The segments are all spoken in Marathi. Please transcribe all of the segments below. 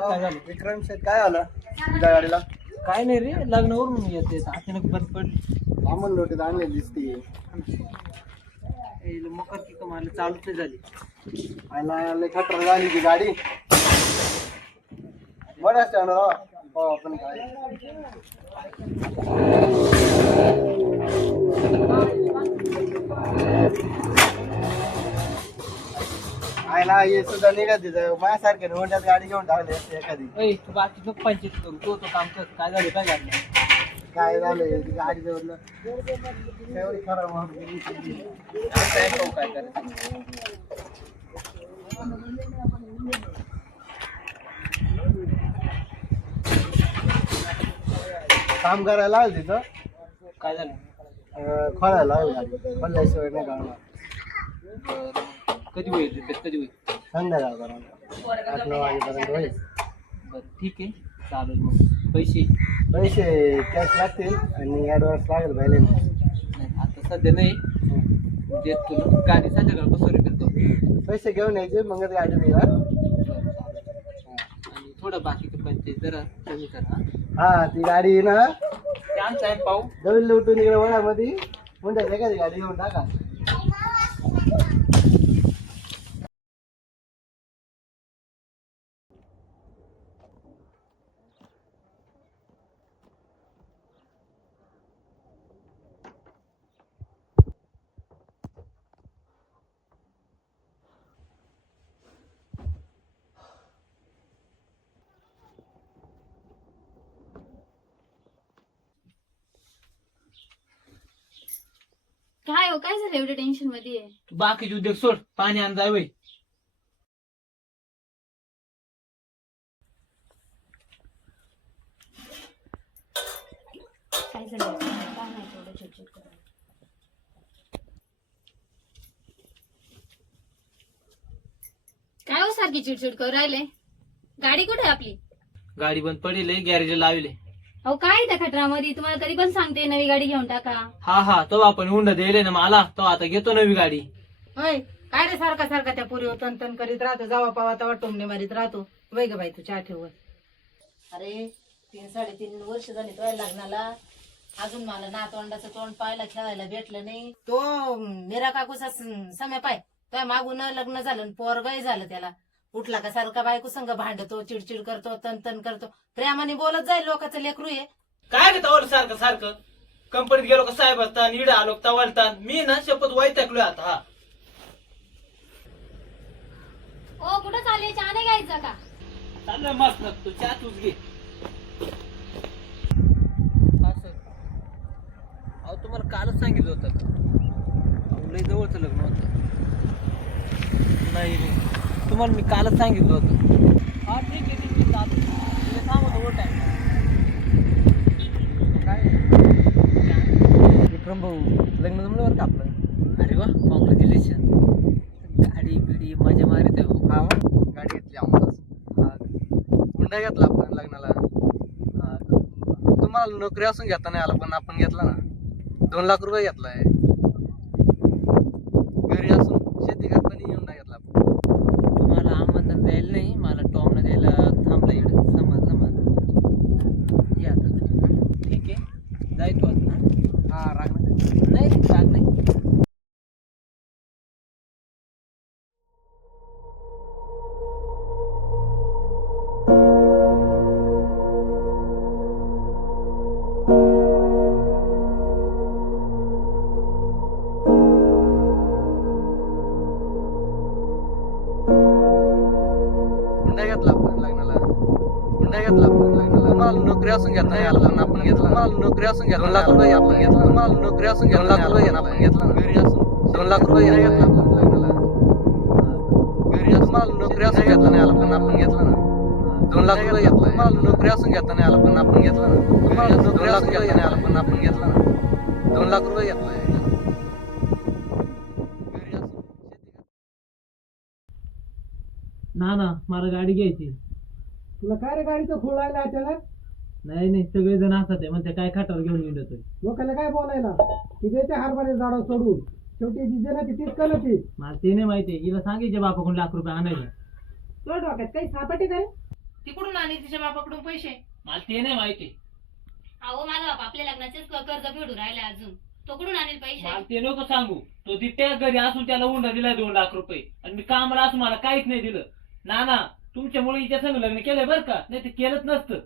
काय झालं? विक्रम शेठ काय आलं तुझ्या गाडीला? काय नाही रे, लग्नावरून येते अचानक बंद पडली. आम्हाला लोटीत आणले दिसते. मकर की कमाला चालूच नाही झाली. आयला खटर झाली ती गाडी. बरं असतं हो आपण काय आयला हे सुद्धा निघत तिथं माझ्यासारखे होंड्यात गाडी घेऊन टाकली असते एखादी. तू बाकी नको पंचायत करू, तो काम कर. काय झालं काय झालं? काय झालंय ती गाडी जवळ एवढी खराब काय करू, काय करायचं? काम करायला लागलं तिथं. काय झालं? खोलायला लागलं गाडी. खोलल्याशिवाय नाही काढणार. कधी होईल रिपेअर, कधी होईल? संध्याकाळपर्यंत 8-9 वाजेपर्यंत होईल. बरं ठीक आहे, चालेल. मग पैसे? पैसे कॅश लागतील आणि ॲडव्हान्स लागेल पहिले. नाही आता सध्या नाही देत तुला. गाडी संध्याकाळ कसं रिपेअर करतो? पैसे घेऊन यायचे मगच गाडी निघा. आणि थोडं बाकीचं पंचायत जरा कमी कर. हा ती गाडी ना ते आमचं आहे पाहू. जवळ उठून इकडे वडामध्ये म्हणतात एखादी गाडी घेऊन टाका. काय हो, काय झालं एवढ्या टेन्शन मध्ये? तू बाकीचे उद्योग सोड, पाणी आण जाय. काय झालं? काय नाही तेवढं चिडचिड करायला. काय हो सारखी चिडचिड करू राहिले? गाडी कुठे आहे आपली? गाडी बंद पडेल, गॅरेज लावले. अहो काय त्या खटरामध्ये? तुम्हाला कधी पण सांगते नवी गाडी घेऊन टाका. हा तो आपण हुंडा द्यायला ना मला, तो आता घेतो नवी गाडी. होय काय रे सारखा सारखा त्या पुरीवर तन करीत राहतो, जावा पावा तवा टोमणे मारीत राहतो. वय ग बाई तू चहा ठेव. अरे 3-3.5 वर्ष झाली तुझ्या लग्नाला, अजून मला नातवंडाचं तोंड पाहायला खेळायला भेटलं नाही. तो मीरा काकूचा समय पाय तुझ्या मागून लग्न झालं, पोरगही झालं त्याला. उठला का सारखा बायको संग भांडतो, चिडचिड करतो, तन करतो. प्रेमाने बोलत जाईल, लोकांचं लेकरू आहे. काय रे तवल सारखं सारखं? कंपनीत गेलो का साहेब असतात, इडं आलो का तवलतात. मी ना शपथ वैतागलोय आता. हा ओ कुठं चालले? चहा नाही घ्यायचा का? चाललंय मस्त. तू चहा तूच घे. असं अहो तुम्हाला कालच सांगितलं होतं का लय जवळचं लग्न होतं? नाही तुम्हाला मी कालच सांगितलं होतं. हा ठीक आहे चालू. तुला सांगतो हो टाइम. काय विक्रम भाऊ लग्न जमलं बरं का आपलं? अरे वा, कॉंग्रॅच्युलेशन. गाडी बिडी मजा मारित आहे. हा मग गाडी घेतली आम्हाला. हुंडा घेतला आपण लग्नाला. तुम्हाला नोकरी असून घेता नाही आला पण आपण घेतला ना. 2 लाख रुपये घेतलाय. घरी असून शेती करताना हुंडा घेतला आपण. तुम्हाला आमंत्रण द्यायला नाही, मला टॉमनं द्यायला थांबलं इकडं. समजलं मला. या आता ठीक आहे, जाय तू आता. हा राग नाही राग नाही. हुंडा घेतला आपण लग्नाला. हुंडा घेतला आपण लग्नाला. तुम्हाला नोकरी असून घेता नाही आला पण आपण घेतला. तुम्हाला नोकरी असून घेतला 2 लाख रुपये आपण घेतला. तुम्हाला नोकरी असून घेतला 2 लाख रुपये आपण घेतला. घरी असून 2 लाख रुपये घेतला आपण लग्नाला. घरी असून तुम्हाला नोकरी असून घेता नाही आला पण आपण घेतला ना. 2 लाख रुपये घेतला. तुम्हाला नोकरी असून घेता नाही आला पण आपण घेतला ना. तुम्हाला नोकरी असून घेता नाही आला पण आपण घेतला ना. 2 लाख रुपये घेतलाय. ना मला गाडी घ्यायची. तुला काय रे गाडीचं खोळ आला अचानक? नाही सगळेजण असतात आहे म्हणते काय खाटावर घेऊन येतोय. लोकांना काय बोलायला? तिथे ते हरभरे झाडं सोडून शेवटी जिजे ना तीच कळती. मला ते नाही माहिती. हिला सांगायचे बापाकडून लाख रुपये आणायला. तुला डोक्यात काही सापटे काय? ती कुठून आणि तिच्या बापाकडून पैसे? मला ते नाही माहिती. अहो माझा बाप आपल्या लग्नाचेच कर्ज फेडून राहिले अजून, तो कुठून आणेल पैसे? मला ते नको सांगू. तो दिट्या घरी असून त्याला हुंडा दिलाय 2 लाख रुपये आणि मी कामाला असून मला काहीच नाही दिलं. ना तुमच्यामुळे हिच्या संग लग्न केलंय बरं का, नाही ते केलंच नसतं.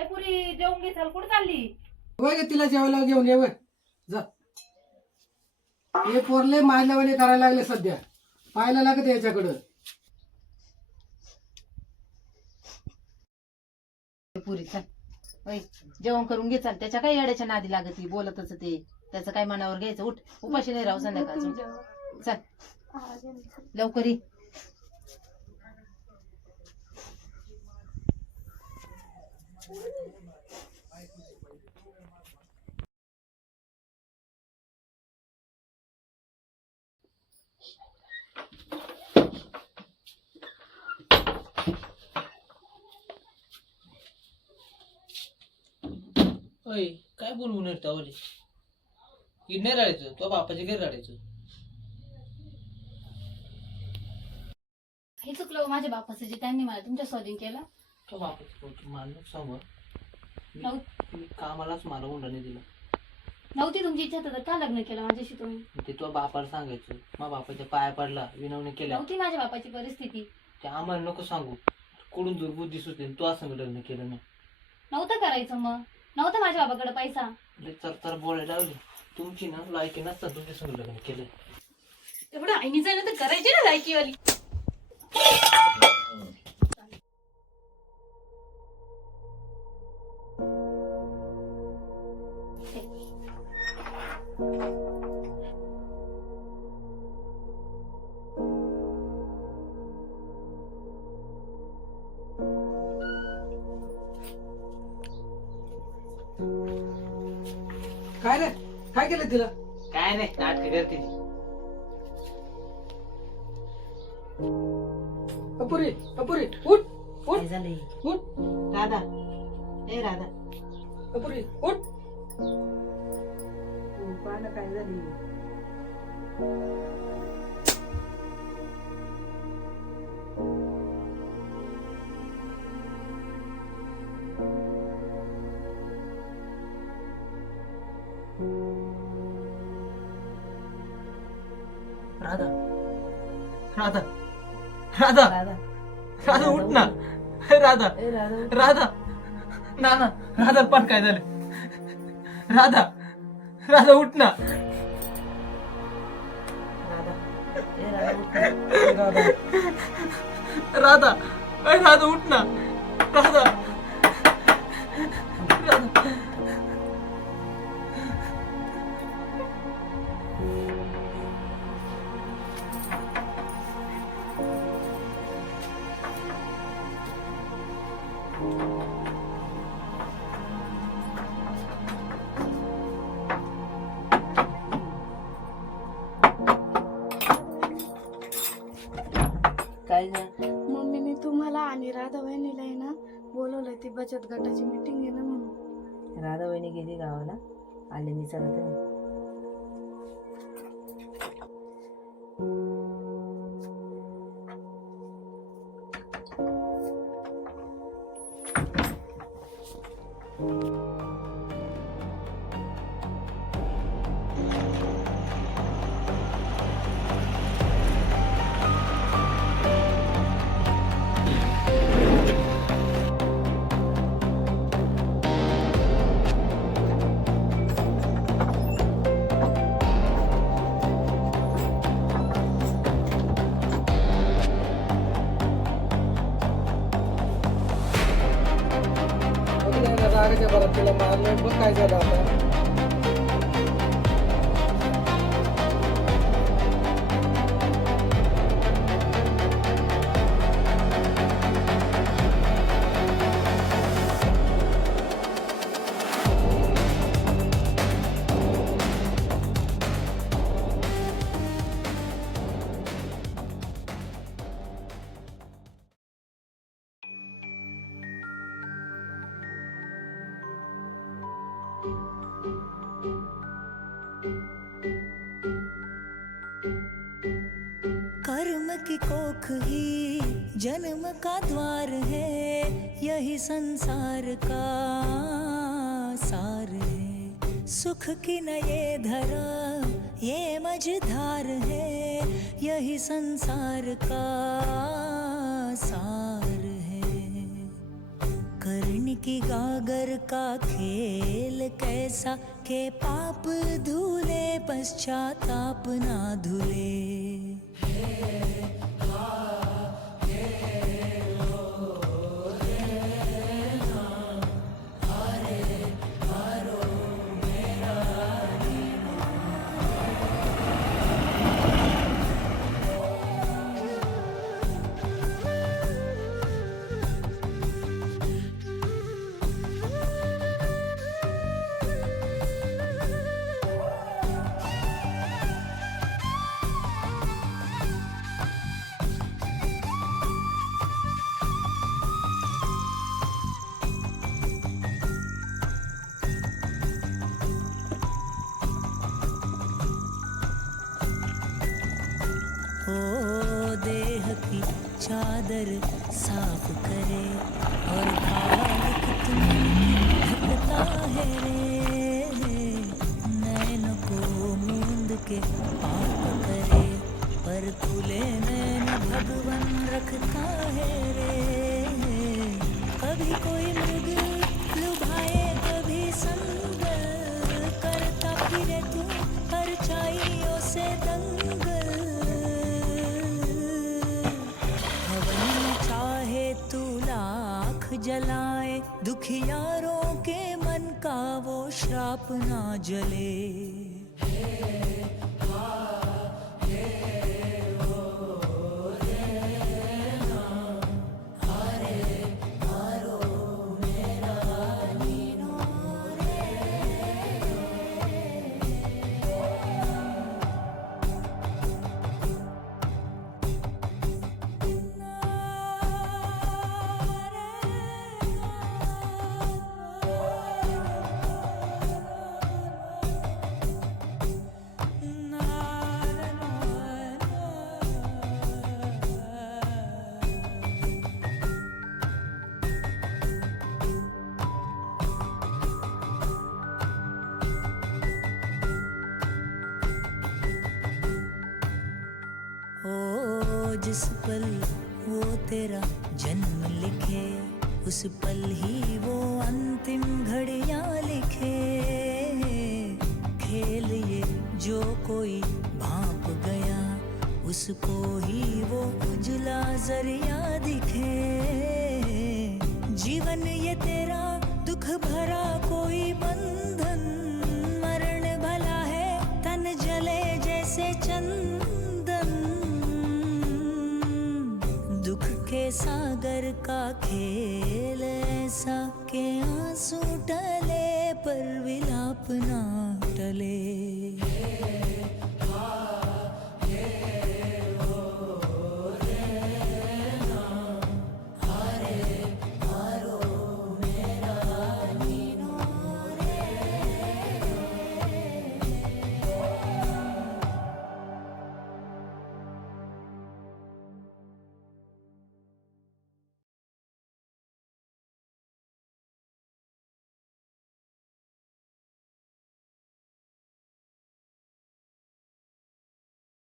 ए पुरी जेवून घे, चल. कुठे चालली? होय ग, तिला जेवायला घेऊन ये वय. जा. हे पोरले मायल्यावाले करायला लागले सध्या, पाहायला लागत याच्याकडं. पुरी चल. होय, जेवण करून घे, चल. त्याच्या काही येड्याच्या नादी लागत बोलतच ते, त्याचं काय मनावर घ्यायचं. उठ, उपाशी नाही राहू संध्याकाळचं. चल लवकर ये. अय काय बोलवून येतावले? इड नाही राहायचं, तो बापाच्या घरी राहायचं. हे चुकलं माझ्या बापाचं जे त्यांनी मला तुमच्या स्वाधीन केलं. तो बापाचं मानलं समोर नव्ह- कामालाच मला हुंडा नाही दिला. नव्हती तुमची इच्छा तर का लग्न केलं माझ्याशी तुम्ही? ते तो बापाला सांगायचं. मग बापाच्या पाया पडला, विनवणी केल्या. नव्हती माझ्या बापाची परिस्थिती. ते आम्हाला नको सांगू. कुठून दुर्बुद्धी सुचली तो असं लग्न केलं नाही. नव्हतं करायचं मग, नव्हतं माझ्या बाबाकडे पैसा. तर बोलायला लावली. तुमची ना लायकी नसता तुमच्या संग लग्न केलं. एवढं आईनी जायला तर करायची ना लायकीवाली. काय रे, काय केलं तिला? काय नाही, नाटक करते ती. अपुरी अपुरी उठ उठ काय झालंय? उठ. राधा, ए राधा, अपुरी उठ. पाहिलं काय झाली? राधा राधा राधा राधा, राधा उठ ना. राधा ए राधा, राधा ना राधा पण काय झालं? राधा राधा उठ ना. राधा, ए राधा, उठ. राधा राधा उठ ना. राधा राधा काय झालं? मम्मीने तुम्हाला आणि राधा बहिणीला आहे ना बोलवलंय, ती बचत गटाची मीटिंग आहे ना म्हणून. राधा वहिनी गेली गावाला, आले मी चला तुम्ही. रागाच्या भरात तिला मारलं, बघ काय झालं आता. कर्म की कोख ही जन्म का द्वार है, यही संसार का सार है। सुख की न ये धरा ये मझधार है, यही संसार का सार है। कर्ण की गागर का खेल कैसा के पाप धुले पश्चाताप ना धुले। ओ देह की चादर साफ करे और खाक तुम ढकता है रे। नैन को मूंद के पाप करे पर खुले नैन भगवन रखता है रे। कभी कोई मृग लुभाए कभी संगल करता फिरे तू परछाइयों से दंगल। तू लाख जलाए दुखियारों के मन का वो श्राप ना जले। जिस पल वो तेरा जन्म लिखे उस पल ही वो अंतिम घड़ियां लिखे। खेल ये जो कोई भांप गया उसको ही वो उजला जरिया दिखे। जीवन ये तेरा दुख भरा कोई बंधन, मरण भला है तन जले जैसे चंदन। दुख के सागर का खेल ऐसा के आंसू टले पर विलाप ना टले।